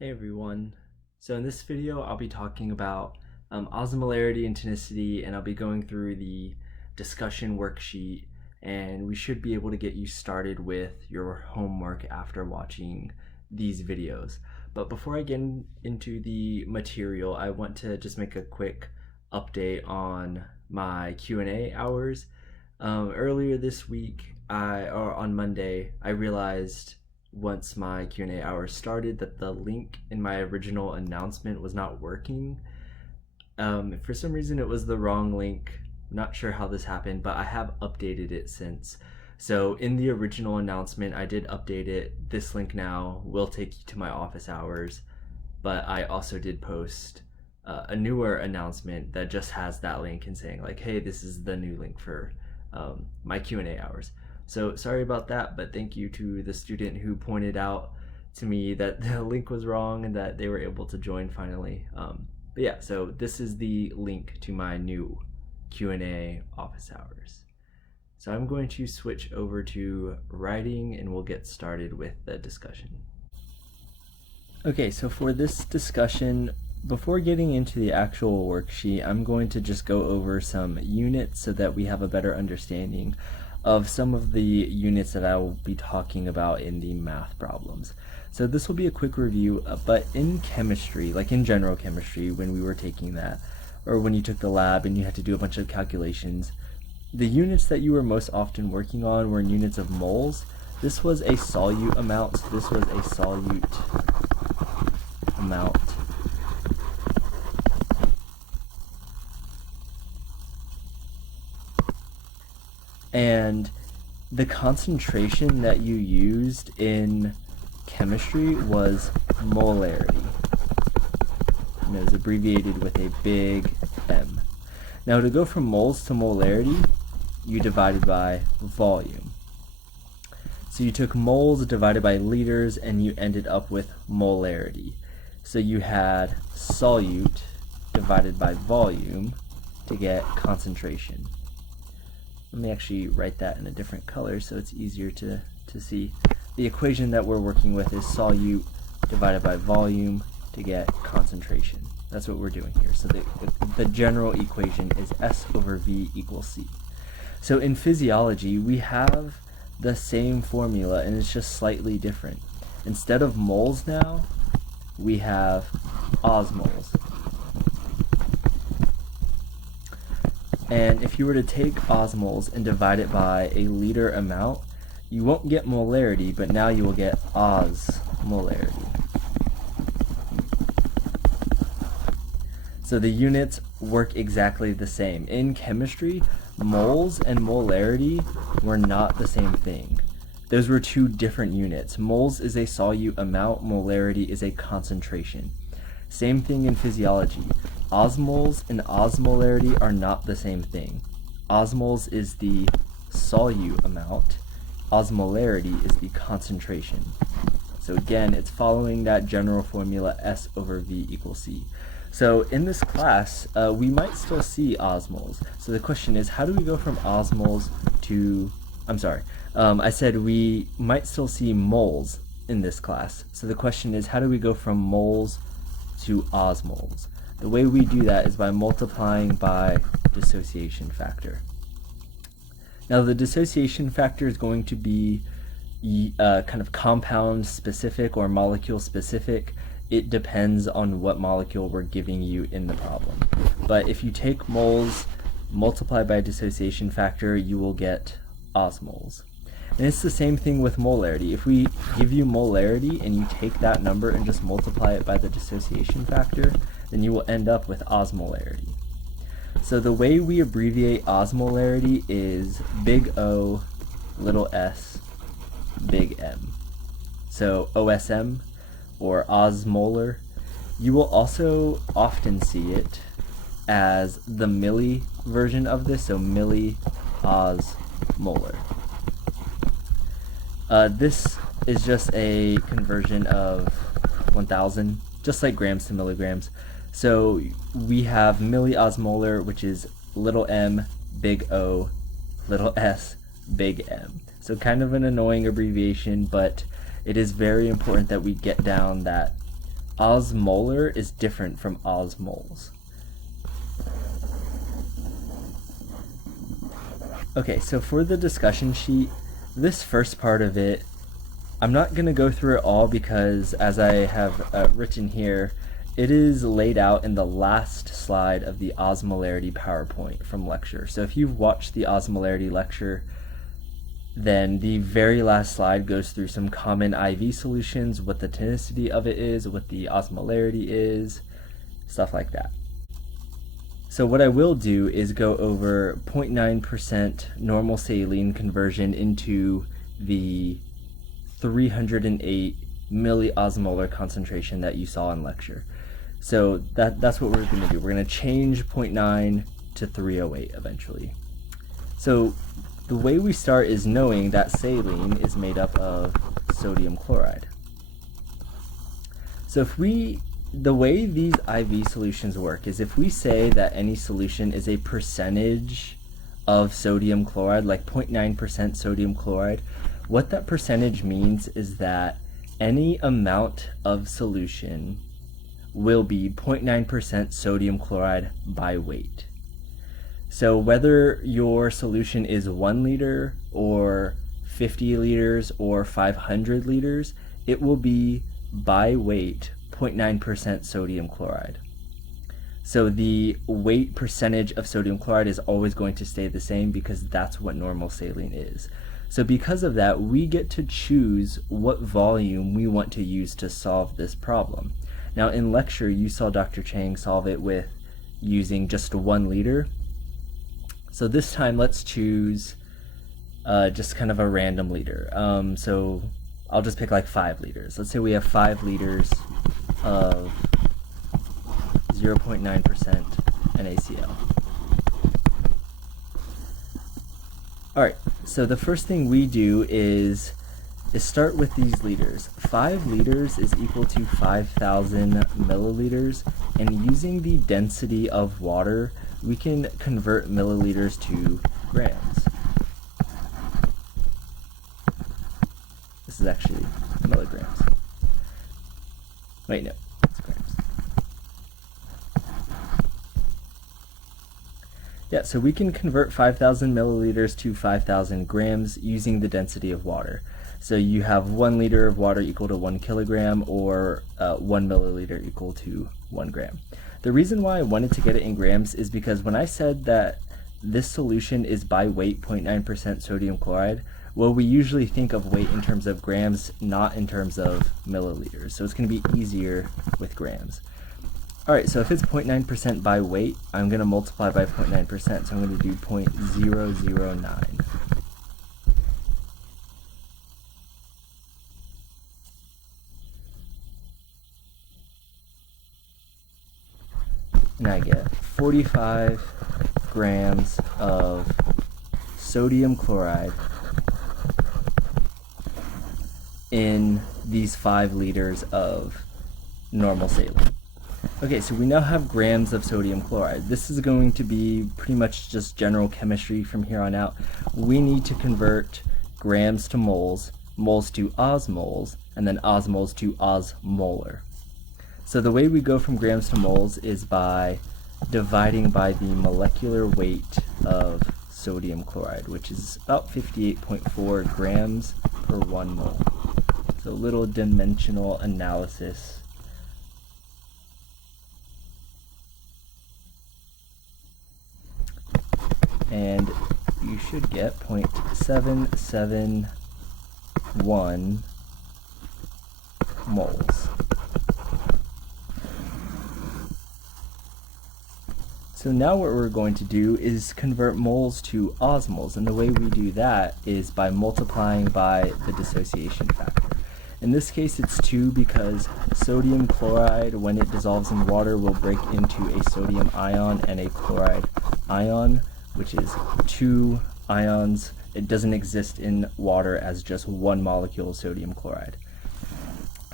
Hey everyone. So in this video I'll be talking about osmolarity and tonicity, and I'll be going through the discussion worksheet, and we should be able to get you started with your homework after watching these videos. But before I get into the material, I want to just make a quick update on my Q&A hours. Earlier this week, or on Monday, I realized once my Q&A hour started that the link in my original announcement was not working. For some reason it was the wrong link. Not sure how this happened, but I have updated it since. So in the original announcement I did update it. This link now will take you to my office hours, but I also did post a newer announcement that just has that link and saying like, hey, this is the new link for my Q&A hours. So sorry about that, but thank you to the student who pointed out to me that the link was wrong and that they were able to join finally. But yeah, so this is the link to my new Q&A office hours. So I'm going to switch over to writing and we'll get started with the discussion. Okay, so for this discussion, before getting into the actual worksheet, I'm going to just go over some units so that we have a better understanding of some of the units that I will be talking about in the math problems. So this will be a quick review, but in chemistry, like in general chemistry, when we were taking that, or when you took the lab and you had to do a bunch of calculations, the units that you were most often working on were in units of moles. This was a solute amount, so this was a solute amount. And the concentration that you used in chemistry was molarity. And it was abbreviated with a big M. Now to go from moles to molarity, you divided by volume. So you took moles divided by liters and you ended up with molarity. So you had solute divided by volume to get concentration. Let me actually write that in a different color so it's easier to see. The equation that we're working with is solute divided by volume to get concentration. That's what we're doing here. So the general equation is S over V equals C. So in physiology, we have the same formula and it's just slightly different. Instead of moles now, we have osmoles. And if you were to take osmoles and divide it by a liter amount, you won't get molarity, but now you will get osmolarity. So the units work exactly the same. In chemistry, moles and molarity were not the same thing. Those were two different units. Moles is a solute amount, molarity is a concentration. Same thing in physiology. Osmoles and osmolarity are not the same thing. Osmoles is the solute amount. Osmolarity is the concentration. So again, it's following that general formula S over V equals C. So in this class, we might still see osmoles. So the question is, how do we go from osmoles to, I said we might still see moles in this class. So the question is, how do we go from moles to osmoles? The way we do that is by multiplying by dissociation factor. Now the dissociation factor is going to be kind of compound specific or molecule specific. It depends on what molecule we're giving you in the problem. But if you take moles, multiply by dissociation factor, you will get osmoles. And it's the same thing with molarity. If we give you molarity and you take that number and just multiply it by the dissociation factor, then you will end up with osmolarity. So the way we abbreviate osmolarity is big O, little s, big M. So OSM, or osmolar. You will also often see it as the milli version of this, so milli osmolar. This is just a conversion of 1,000, just like grams to milligrams. So we have milliosmolar, which is little m, big O, little s, big M. So kind of an annoying abbreviation, but it is very important that we get down that osmolar is different from osmoles. Okay, so for the discussion sheet, this first part of it, I'm not going to go through it all because, as I have written here, it is laid out in the last slide of the osmolarity PowerPoint from lecture. So if you've watched the osmolarity lecture, then the very last slide goes through some common IV solutions, what the tonicity of it is, what the osmolarity is, stuff like that. So what I will do is go over 0.9% normal saline conversion into the 308 milliosmolar concentration that you saw in lecture. So that's what we're going to do. We're going to change 0.9 to 308 eventually. So the way we start is knowing that saline is made up of sodium chloride. So the way these IV solutions work is if we say that any solution is a percentage of sodium chloride, like 0.9% sodium chloride, what that percentage means is that any amount of solution will be 0.9% sodium chloride by weight. So whether your solution is 1 liter or 50 liters or 500 liters, it will be by weight 0.9% sodium chloride. So the weight percentage of sodium chloride is always going to stay the same because that's what normal saline is. So because of that, we get to choose what volume we want to use to solve this problem. Now in lecture, you saw Dr. Chang solve it with using just 1 liter. So this time let's choose just kind of a random liter. So I'll just pick like 5 liters. Let's say we have 5 liters of 0.9% NaCl. Alright, so the first thing we do is start with these liters. 5 liters is equal to 5,000 milliliters, and using the density of water, we can convert milliliters to grams. This is actually milligrams. Wait, no, it's grams. Yeah, so we can convert 5,000 milliliters to 5,000 grams using the density of water. So you have 1 liter of water equal to 1 kilogram, or 1 milliliter equal to 1 gram. The reason why I wanted to get it in grams is because when I said that this solution is by weight 0.9% sodium chloride, well, we usually think of weight in terms of grams, not in terms of milliliters. So it's going to be easier with grams. Alright, so if it's 0.9% by weight, I'm going to multiply by 0.9%, so I'm going to do 0.009. And I get 45 grams of sodium chloride in these 5 liters of normal saline. Okay, so we now have grams of sodium chloride. This is going to be pretty much just general chemistry from here on out. We need to convert grams to moles, moles to osmoles, and then osmoles to osmolar. So the way we go from grams to moles is by dividing by the molecular weight of sodium chloride, which is about 58.4 grams per 1 mole. So a little dimensional analysis. And you should get 0.771 moles. So now what we're going to do is convert moles to osmoles, and the way we do that is by multiplying by the dissociation factor. In this case it's 2 because sodium chloride, when it dissolves in water, will break into a sodium ion and a chloride ion, which is 2 ions. It doesn't exist in water as just 1 molecule of sodium chloride.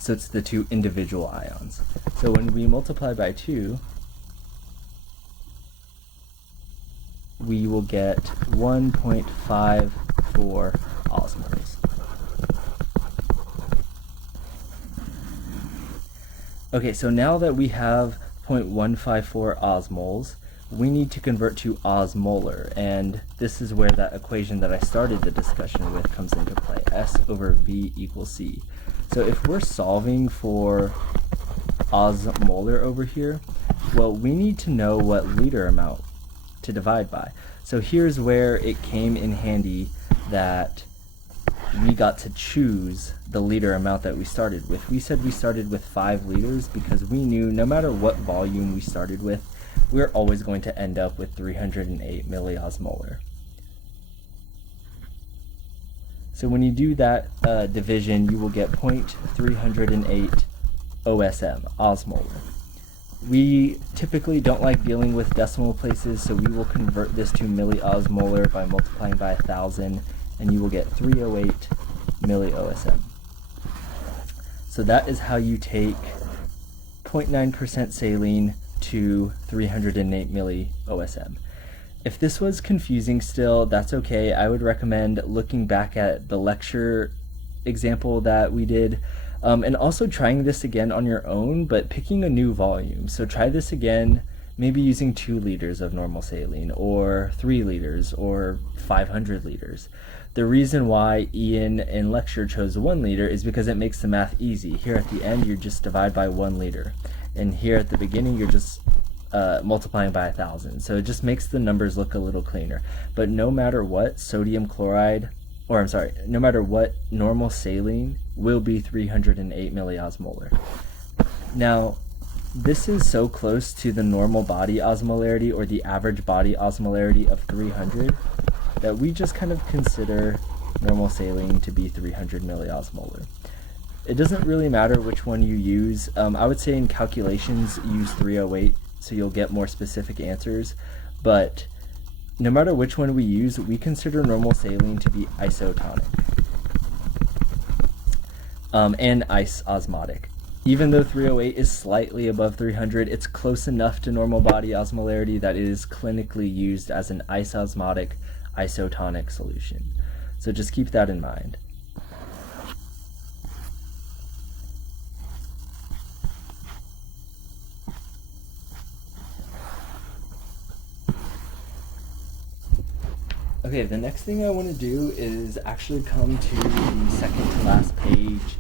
So it's the 2 individual ions. So when we multiply by 2, we will get 1.54 osmoles. Okay, so now that we have 0.154 osmoles, we need to convert to osmolar, and this is where that equation that I started the discussion with comes into play, S over V equals C. So if we're solving for osmolar over here, well, we need to know what liter amount to divide by. So here's where it came in handy that we got to choose the liter amount that we started with. We said we started with 5 liters because we knew no matter what volume we started with, we're always going to end up with 308 milliosmolar. So when you do that division, you will get 0.308 OSM, osmolar. We typically don't like dealing with decimal places, so we will convert this to milliosmolar by multiplying by 1,000, and you will get 308 milliOSM. So that is how you take 0.9% saline to 308 milliOSM. If this was confusing still, that's okay. I would recommend looking back at the lecture example that we did, and also trying this again on your own, but picking a new volume. So try this again, maybe using 2 liters of normal saline, or 3 liters, or 500 liters. The reason why Ian in lecture chose 1 liter is because it makes the math easy. Here at the end, you just divide by 1 liter. And here at the beginning, you're just multiplying by 1,000. So it just makes the numbers look a little cleaner. But no matter what, sodium chloride, or I'm sorry, no matter what, normal saline will be 308 milliosmolar. Now, this is so close to the normal body osmolarity, or the average body osmolarity of 300, that we just kind of consider normal saline to be 300 milliosmolar. It doesn't really matter which one you use. I would say in calculations, use 308, so you'll get more specific answers. But no matter which one we use, we consider normal saline to be isotonic and isosmotic. Even though 308 is slightly above 300, it's close enough to normal body osmolarity that it is clinically used as an isosmotic isotonic solution. So just keep that in mind. Okay, the next thing I want to do is actually come to the second to last page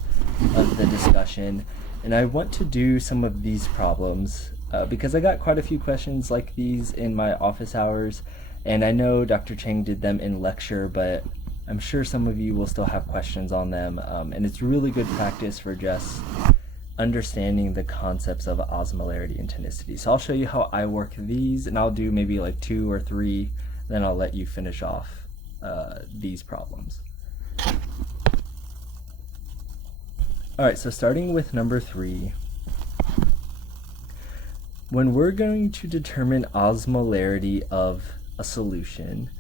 of the discussion, and I want to do some of these problems because I got quite a few questions like these in my office hours, and I know Dr. Chang did them in lecture, but I'm sure some of you will still have questions on them, and it's really good practice for just understanding the concepts of osmolarity and tonicity. So I'll show you how I work these, and I'll do maybe like 2 or 3, then I'll let you finish off these problems. Alright, so starting with number 3, when we're going to determine osmolarity of a solution,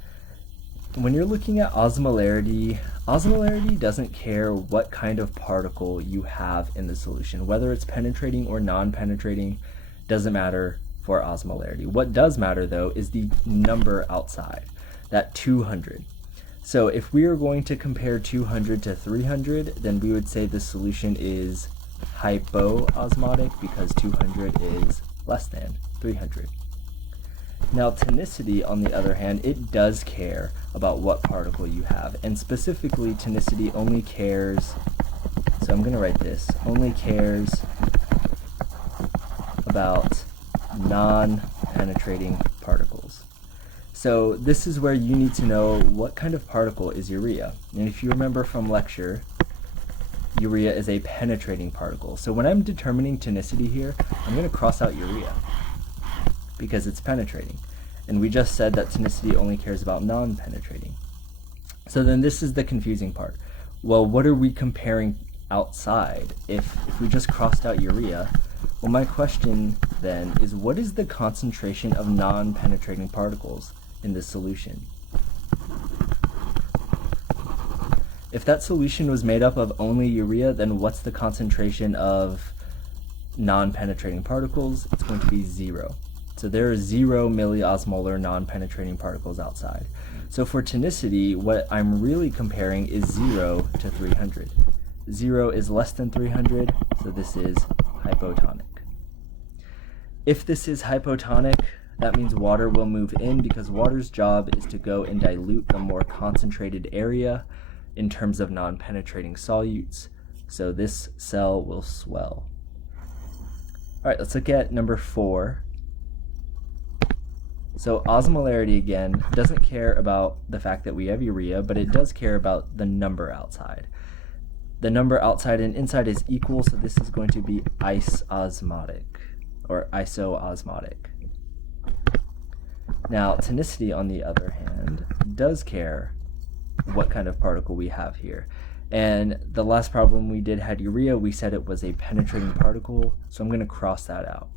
when you're looking at osmolarity, osmolarity doesn't care what kind of particle you have in the solution. Whether it's penetrating or non-penetrating, doesn't matter for osmolarity. What does matter though is the number outside, that 200. So if we are going to compare 200 to 300, then we would say the solution is hypoosmotic because 200 is less than 300. Now tonicity, on the other hand, it does care about what particle you have, and specifically tonicity only cares, so I'm going to write this, only cares about non-penetrating particles. So this is where you need to know what kind of particle is urea. And if you remember from lecture, urea is a penetrating particle. So when I'm determining tonicity here, I'm going to cross out urea because it's penetrating. And we just said that tonicity only cares about non-penetrating. So then this is the confusing part. Well, what are we comparing outside if we just crossed out urea? Well, my question then is, what is the concentration of non-penetrating particles in this solution? If that solution was made up of only urea, then what's the concentration of non-penetrating particles? It's going to be 0. So there are 0 milliosmolar non-penetrating particles outside. So for tonicity, what I'm really comparing is 0 to 300. 0 is less than 300, so this is hypotonic. If this is hypotonic, that means water will move in because water's job is to go and dilute a more concentrated area in terms of non-penetrating solutes. So this cell will swell. All right, let's look at number 4. So osmolarity, again, doesn't care about the fact that we have urea, but it does care about the number outside. The number outside and inside is equal, so this is going to be isosmotic, or isoosmotic. Now, tonicity, on the other hand, does care what kind of particle we have here. And the last problem we did had urea, we said it was a penetrating particle, so I'm going to cross that out.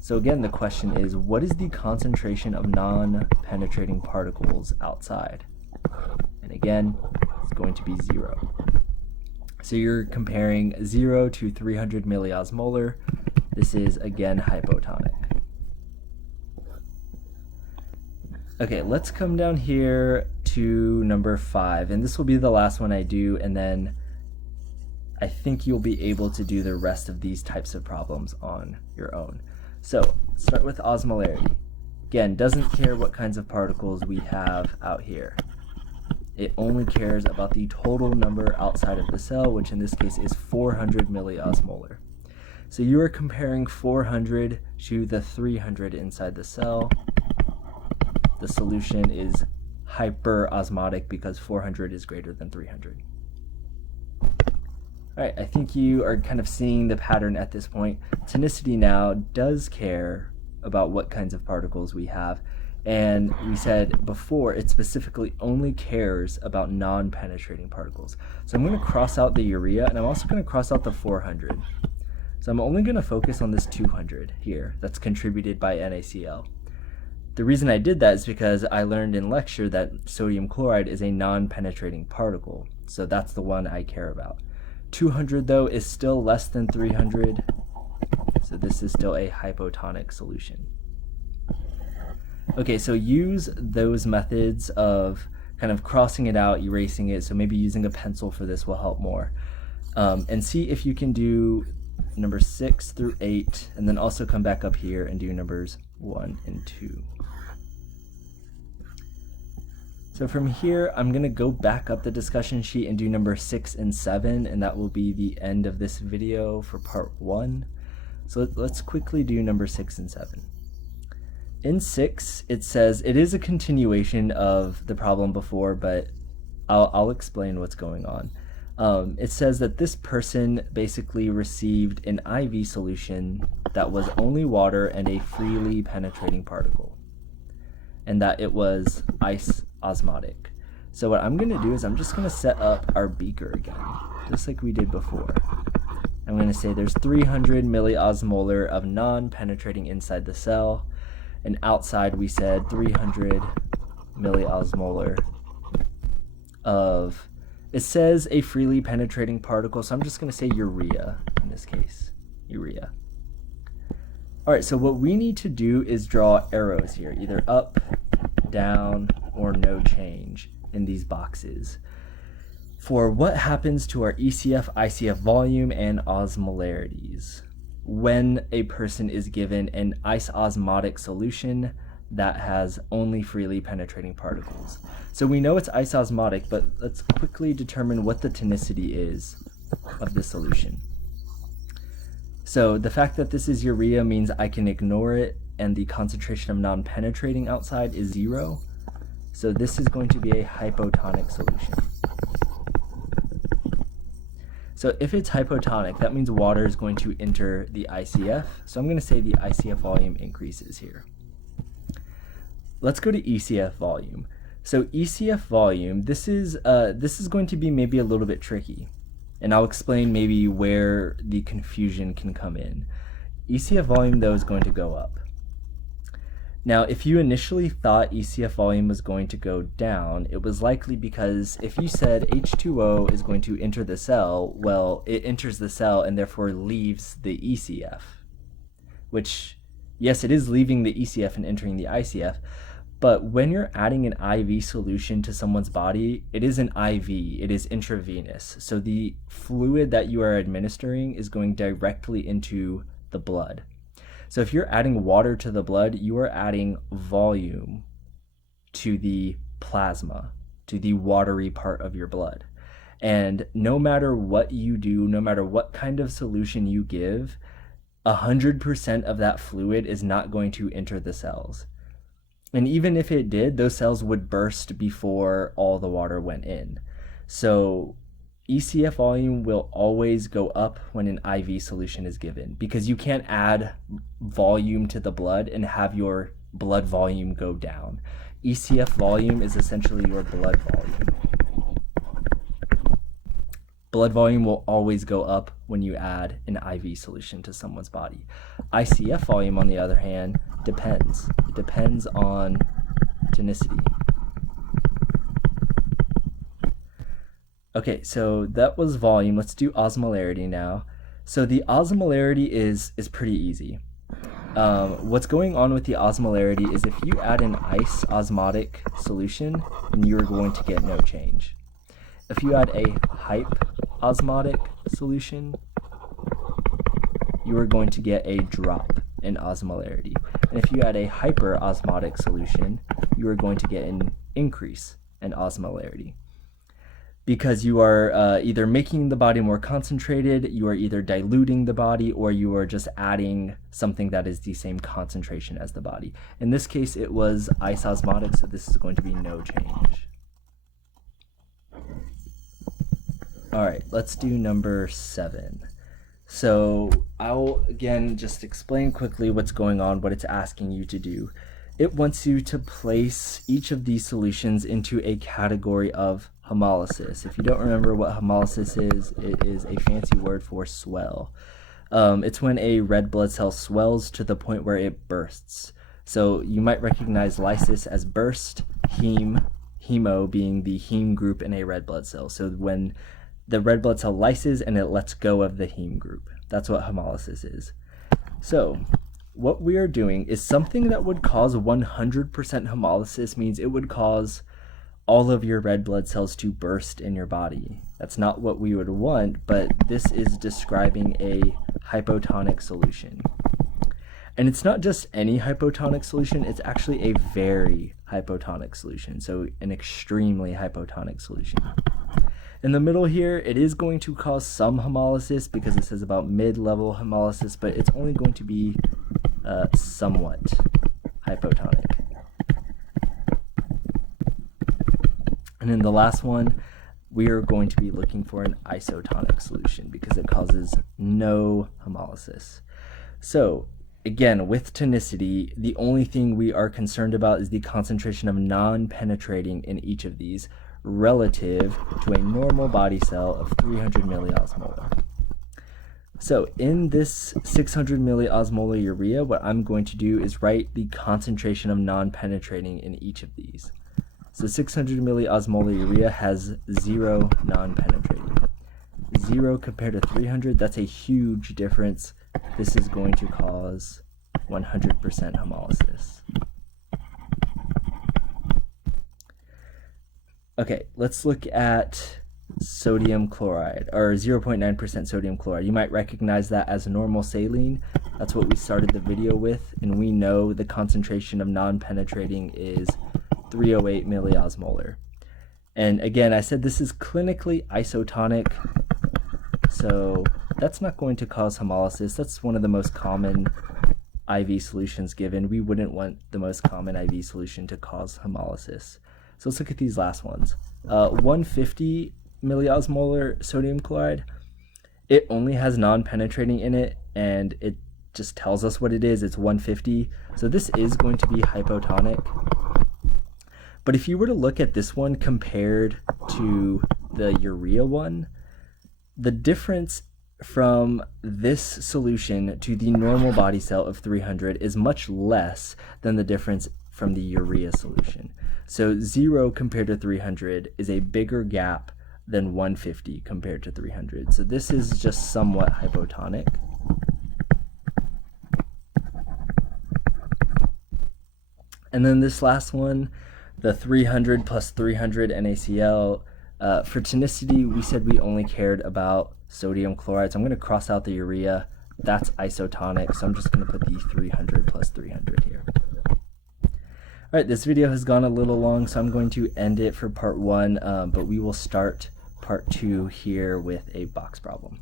So again, the question is, what is the concentration of non-penetrating particles outside? And again, it's going to be 0. So you're comparing 0 to 300 milliosmolar. This is, again, hypotonic. Okay, let's come down here to number 5, and this will be the last one I do, and then I think you'll be able to do the rest of these types of problems on your own. So, start with osmolarity. Again, doesn't care what kinds of particles we have out here. It only cares about the total number outside of the cell, which in this case is 400 milliosmolar. So you are comparing 400 to the 300 inside the cell. The solution is hyperosmotic because 400 is greater than 300. All right, I think you are kind of seeing the pattern at this point. Tonicity now does care about what kinds of particles we have, and we said before it specifically only cares about non-penetrating particles. So I'm going to cross out the urea, and I'm also going to cross out the 400. So I'm only going to focus on this 200 here that's contributed by NaCl. The reason I did that is because I learned in lecture that sodium chloride is a non-penetrating particle, so that's the one I care about. 200 though is still less than 300, so this is still a hypotonic solution. Okay, so use those methods of kind of crossing it out, erasing it, so maybe using a pencil for this will help more. And see if you can do number 6 through 8, and then also come back up here and do numbers 1 and 2. So from here, I'm going to go back up the discussion sheet and do number 6 and 7, and that will be the end of this video for part 1. So let's quickly do number 6 and 7. In 6, it says it is a continuation of the problem before, but I'll explain what's going on. It says that this person basically received an IV solution that was only water and a freely penetrating particle, and that it was isosmotic. So what I'm going to do is I'm just going to set up our beaker again, just like we did before. I'm going to say there's 300 milliosmolar of non-penetrating inside the cell, and outside we said 300 milliosmolar of, it says a freely penetrating particle, so I'm just going to say urea in this case, urea. All right, so what we need to do is draw arrows here, either up, down, or no change in these boxes for what happens to our ECF, ICF volume, and osmolarities when a person is given an isosmotic solution that has only freely penetrating particles. So we know it's isosmotic, but let's quickly determine what the tonicity is of the solution. So the fact that this is urea means I can ignore it, and the concentration of non-penetrating outside is 0. So this is going to be a hypotonic solution. So if it's hypotonic, that means water is going to enter the ICF. So I'm going to say the ICF volume increases here. Let's go to ECF volume. So ECF volume, this is going to be maybe a little bit tricky, and I'll explain maybe where the confusion can come in. ECF volume though is going to go up. Now, if you initially thought ECF volume was going to go down, it was likely because if you said H2O is going to enter the cell, well, it enters the cell and therefore leaves the ECF, which, yes, it is leaving the ECF and entering the ICF, But when you're adding an IV solution to someone's body, it is an IV, it is intravenous. So the fluid that you are administering is going directly into the blood. So if you're adding water to the blood, you are adding volume to the plasma, to the watery part of your blood. And no matter what you do, no matter what kind of solution you give, 100% of that fluid is not going to enter the cells. And even if it did, those cells would burst before all the water went in. So ECF volume will always go up when an IV solution is given, because you can't add volume to the blood and have your blood volume go down. ECF volume is essentially your blood volume. Blood volume will always go up when you add an IV solution to someone's body. ICF volume, on the other hand, depends. It depends on tonicity. Okay, so that was volume. Let's do osmolarity now. So the osmolarity is pretty easy. What's going on with the osmolarity is if you add an ice osmotic solution, then you're going to get no change. If you add a hyposmotic solution, you are going to get a drop in osmolarity. And if you add a hyperosmotic solution, you are going to get an increase in osmolarity. Because you are either making the body more concentrated, you are either diluting the body, or you are just adding something that is the same concentration as the body. In this case, it was isosmotic, so this is going to be no change. All right, let's do number 7. So I'll again just explain quickly what's going on, what it's asking you to do. It wants you to place each of these solutions into a category of hemolysis. If you don't remember what hemolysis is, it is a fancy word for swell. It's when a red blood cell swells to the point where it bursts. So you might recognize lysis as burst, hemo being the heme group in a red blood cell. So when the red blood cell lyses and it lets go of the heme group, that's what hemolysis is. So what we are doing is something that would cause 100% hemolysis means it would cause all of your red blood cells to burst in your body. That's not what we would want, but this is describing a hypotonic solution. And it's not just any hypotonic solution, it's actually a very hypotonic solution, so an extremely hypotonic solution. In the middle here, it is going to cause some hemolysis because it says about mid-level hemolysis, but it's only going to be somewhat hypotonic. And then the last one, we are going to be looking for an isotonic solution because it causes no hemolysis. So again, with tonicity, the only thing we are concerned about is the concentration of non-penetrating in each of these relative to a normal body cell of 300 milliosmolar. So in this 600 milliosmolar urea, what I'm going to do is write the concentration of non-penetrating in each of these. So 600 milliosmolar urea has 0 non-penetrating. 0 compared to 300, that's a huge difference. This is going to cause 100% hemolysis. Okay, let's look at sodium chloride, or 0.9% sodium chloride. You might recognize that as normal saline. That's what we started the video with, and we know the concentration of non-penetrating is 308 milliosmolar. And again, I said this is clinically isotonic, so that's not going to cause hemolysis. That's one of the most common IV solutions given. We wouldn't want the most common IV solution to cause hemolysis. So let's look at these last ones. 150 milliosmolar sodium chloride, it only has non-penetrating in it, and it just tells us what it is. It's 150. So this is going to be hypotonic. But if you were to look at this one compared to the urea one, the difference from this solution to the normal body cell of 300 is much less than the difference from the urea solution. So 0 compared to 300 is a bigger gap than 150 compared to 300. So this is just somewhat hypotonic. And then this last one, the 300 plus 300 NaCl, for tonicity, we said we only cared about sodium chloride. So I'm going to cross out the urea. That's isotonic, so I'm just going to put the 300 plus 300 here. All right, this video has gone a little long, so I'm going to end it for part 1, but we will start part 2 here with a box problem.